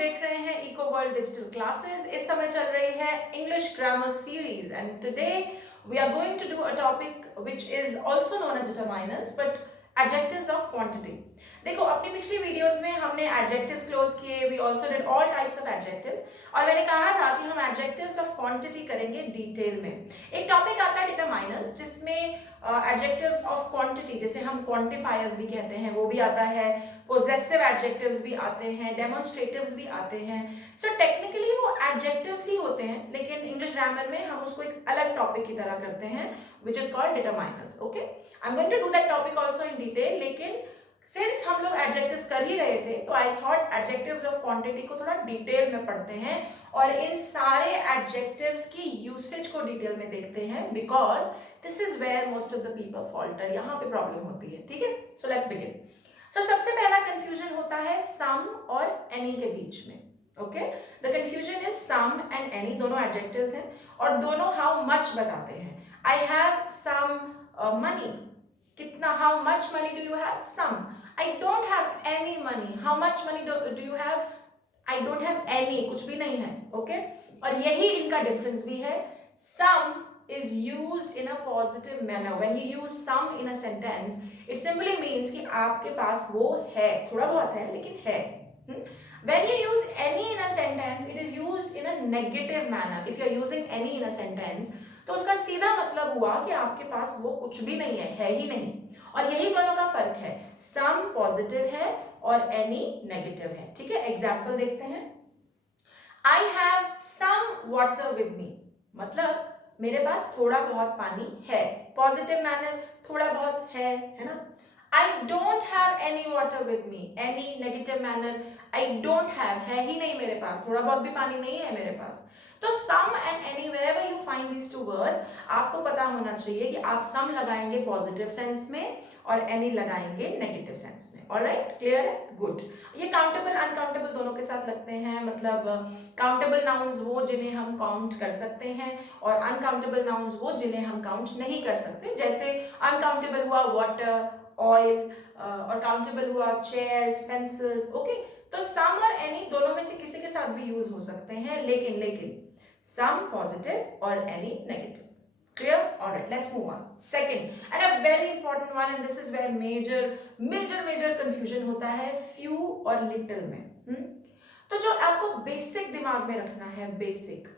देख रहे हैं इको वर्ल्ड डिजिटल क्लासेस। इस समय चल रही है English grammar series and today we are going to do a topic which is also known as determiners but adjectives of quantity. देखो, अपनी पिछली वीडियोस में हमने एडजेक्टिव्स क्लोज किए, we also did all types of adjectives, और मैंने कहा था कि हम एडजेक्टिव्स ऑफ क्वांटिटी करेंगे डिटेल में। एक टॉपिक आता है डिटरमाइनर्स जिसमें एडजेक्टिव्स ऑफ क्वांटिटी, जैसे हम क्वांटिफायर्स भी कहते हैं, वो भी आता है, पोजेसिव एडजेक्टिव्स भी आते हैं, डेमोन्स्ट्रेटिव्स भी आते हैं। सो टेक्निकली वो एडजेक्टिव्स ही होते हैं, लेकिन इंग्लिश ग्रामर में हम उसको एक अलग टॉपिक की तरह करते हैं which is called determiners. Okay, I am going to do that topic also in detail, लेकिन सिंस हम लोग एडजेक्टिव्स कर ही रहे थे तो I thought adjectives of quantity को थोड़ा डिटेल में पढ़ते हैं और इन सारे एडजेक्टिव्स की यूसेज को डिटेल में देखते हैं, because this is where most of the people falter, यहाँ पे प्रॉब्लम होती है। ठीक है, सो लेट्स बिगिन। सो सबसे पहला कंफ्यूजन होता है सम और एनी के बीच में। Okay, the confusion is some and any, दोनों एडजेक्टिव्स हैं और दोनों हाउ मच बताते हैं। आई हैव सम मनी, कितना, how much money do you have? Some. I don't have any money, how much money do you have? I don't have any, कुछ भी नहीं है। ओके, और यही इनका डिफरेंस भी है। सम is used in a positive manner. When you use some in a sentence, it simply means कि आपके पास वो है, थोड़ा बहुत है लेकिन है। When you use any in a sentence, it is used in a negative manner. If you are using any in a sentence, तो उसका सीधा मतलब हुआ कि आपके पास वो कुछ भी नहीं है ही नहीं। और यही दोनों का फर्क है, some पॉजिटिव है और any नेगेटिव है। ठीक है, एग्जाम्पल देखते हैं। I have some water with me, मतलब मेरे पास थोड़ा बहुत पानी है, पॉजिटिव मैनर, थोड़ा बहुत है ना। आई don't have any water with me, any negative manner, I don't have, है ही नहीं मेरे पास, थोड़ा बहुत भी पानी नहीं है मेरे पास। तो some and any, wherever you find these two words, आपको पता होना चाहिए कि आप सम लगाएंगे पॉजिटिव सेंस में और एनी लगाएंगे नेगेटिव सेंस में। ऑलराइट, क्लियर है? गुड। ये काउंटेबल अनकाउंटेबल दोनों के साथ लगते हैं, मतलब काउंटेबल नाउन्स वो जिन्हें हम काउंट कर सकते हैं और अनकाउंटेबल नाउन्स वो जिन्हें हम काउंट नहीं कर सकते। जैसे अनकाउंटेबल हुआ वाटर, ऑयल, और काउंटेबल हुआ चेयर्स, पेंसिल्स। ओके, तो सम और एनी दोनों में से किसी के साथ भी यूज हो सकते हैं, लेकिन सम पॉजिटिव और any negative. Clear? All right, let's move on. Second, and a very important one, and this is where major confusion होता है few और little में। तो जो आपको बेसिक दिमाग में रखना है, basic,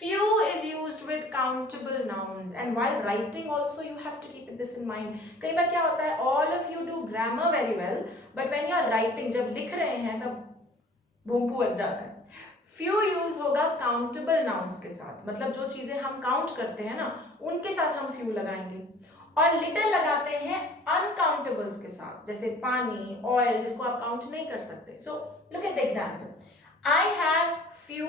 few is used with countable nouns, and while writing also you have to keep this in mind. कई बार क्या होता है, all of you do grammar very well, but when you are writing, जब लिख रहे हैं तब भूमपू बच जाता है। फ्यू यूज होगा काउंटेबल नाउन्स के साथ, मतलब जो चीजें हम काउंट करते हैं ना उनके साथ हम फ्यू लगाएंगे, और लिटिल लगाते हैं अनकाउंटेबल्स के साथ, जैसे पानी, ऑयल, जिसको आप काउंट नहीं कर सकते। So look at the example, I have few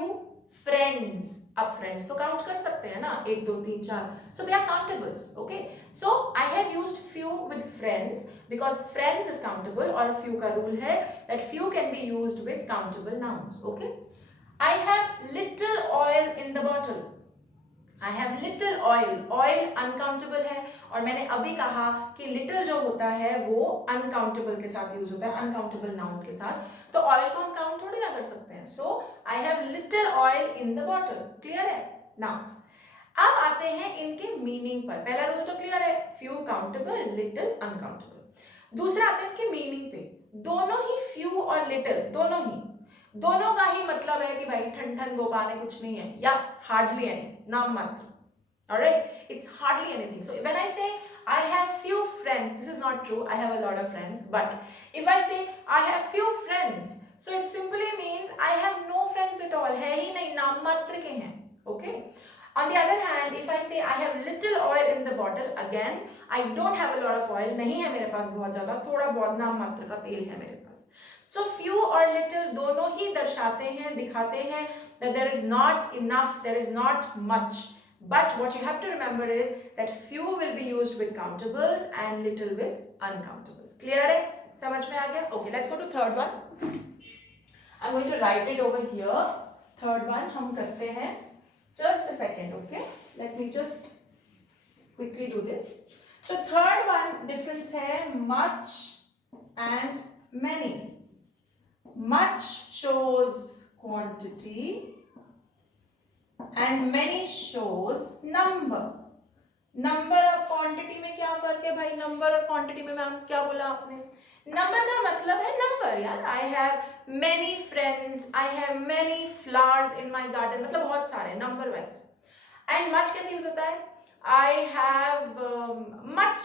friends. अब फ्रेंड्स तो काउंट कर सकते हैं ना, 1 2 3 4, so they are countables. Okay, so I have used few with friends because friends is countable, और फ्यू का रूल है that few can be used with countable nouns. Okay, I have little oil in the bottle. I have little oil. Oil uncountable है, और मैंने अभी कहा कि little जो होता है वो uncountable के साथ यूज होता है, uncountable noun के साथ, तो oil को हम काउंट थोड़ी ना कर सकते हैं। So I have little oil in the bottle. Clear है? Now अब आते हैं इनके मीनिंग पर। पहला रूल तो क्लियर है, few countable, little uncountable। दूसरा आते हैं इसके मीनिंग पे। दोनों ही few और little, दोनों का ही मतलब है कि भाई ठन ठन गोपाल है, कुछ नहीं है, या हार्डली एनी, नाम मात्र। Alright, it's hardly anything. So when I say I have few friends, this is not true, I have a lot of friends, but if I say I have few friends, so it simply means I have no friends at all, है ही नहीं, नाम मात्र के हैं। Okay, on the other hand, if I say I have little oil in the bottle, again I don't have a lot of oil, नहीं है मेरे पास बहुत ज्यादा, थोड़ा बहुत नाम मात्र का तेल है मेरे पास। So few और little दोनों ही दर्शाते हैं, दिखाते हैं that there is not enough, there is not much. But what you have to remember is that few will be used with countables and little with uncountables. Clear है? समझ में आ गया? Okay, let's go to third one. I'm going to write it over here. Third one हम करते हैं. Just a second, okay? Let me just quickly do this. So third one difference है much and many. much shows quantity and many shows number. Number और quantity में क्या फर्क है भाई? नंबर और क्वांटिटी में मैम क्या बोला आपने? नंबर का मतलब है नंबर यार. आई have many friends, I have many flowers in my garden, मतलब बहुत सारे नंबर वाइज. एंड मच कैसे यूज होता है? I have much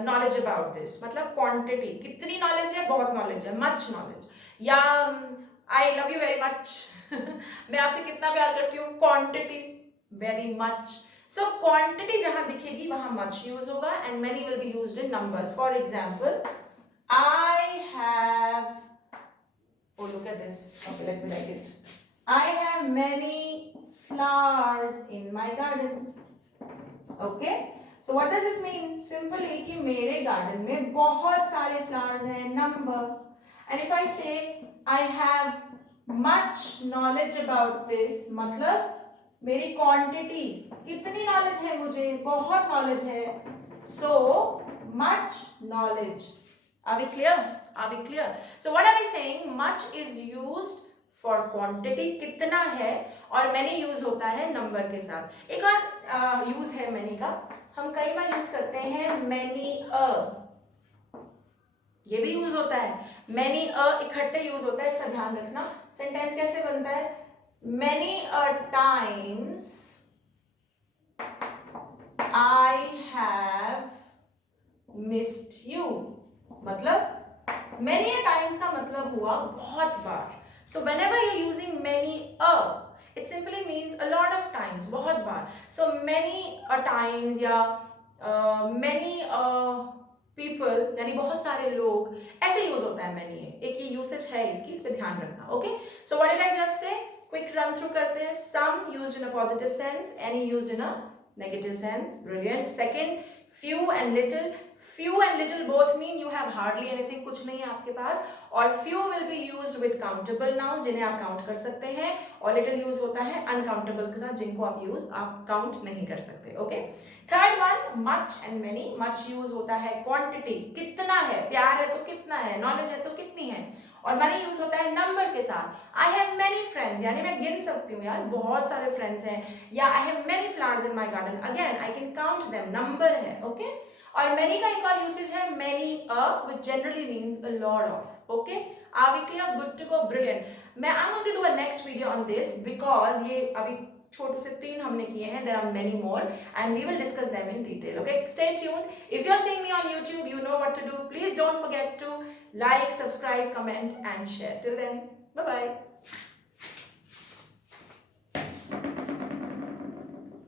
knowledge about this, मतलब क्वांटिटी, कितनी नॉलेज है? बहुत नॉलेज है, मच नॉलेज. या I love you very much, मैं आपसे कितना प्यार करती हूँ, quantity, very much. So quantity जहां दिखेगी वहां much यूज होगा and many will be used in numbers. For example, I have, oh look at this, okay let me write it. I have many flowers in my garden. Okay, so what does this mean? Simply कि मेरे garden में बहुत सारे flowers हैं, number. And if I say I have much knowledge about this, मतलब मेरी quantity, कितनी knowledge है मुझे? बहुत नॉलेज है. So much knowledge. Are we clear? Are we clear? So what are we saying? Much is used for quantity, कितना है, और मैनी यूज होता है नंबर के साथ. एक और यूज है मैनी का, हम कई बार यूज करते हैं मैनी अ, ये भी यूज होता है. मैनी अ इकट्ठे यूज होता है, इसका ध्यान रखना. सेंटेंस कैसे बनता है? Many a times I have missed you. मतलब many a times का मतलब हुआ बहुत बार. So whenever you're using many a, it simply means a lot of times, बहुत बार. So many a times या many people यानी बहुत सारे लोग, ऐसे यूज होता है many. एक ये यूसेज है इसकी, इस पे ध्यान रखना. Okay, so what did I just say? Quick run through करते हैं. Some used in a positive sense, any used in a negative sense. Brilliant. Second, few and little. Few and little both mean you have hardly anything, कुछ नहीं है आपके पास. और few will be used with countable nouns, जिन्हें आप count कर सकते हैं. और little use होता है uncountables के साथ, जिनको आप count नहीं कर सकते. Okay. Third one, much and many. Much use होता है quantity, कितना है, प्यार है तो कितना है, knowledge है तो कितनी है. और many यूज होता है नंबर के साथ. आई हैव मेनी फ्रेंड्स, यानी मैं गिन सकती हूँ यार, बहुत सारे फ्रेंड्स हैं. या I have many flowers in my garden, again I can count them, number है. ओके, और मेनी का एक और यूसेज है many a, which generally means a lot of. Okay, are we clear? Good to go, brilliant. मैं I am going to do a next video on this, because ये अभी छोटू से 3 हमने किए हैं. There are many more and we will discuss them in detail. Okay, stay tuned. If you are seeing me on YouTube, you know what to do. Please don't forget to like, subscribe, comment and share. Till then, bye bye.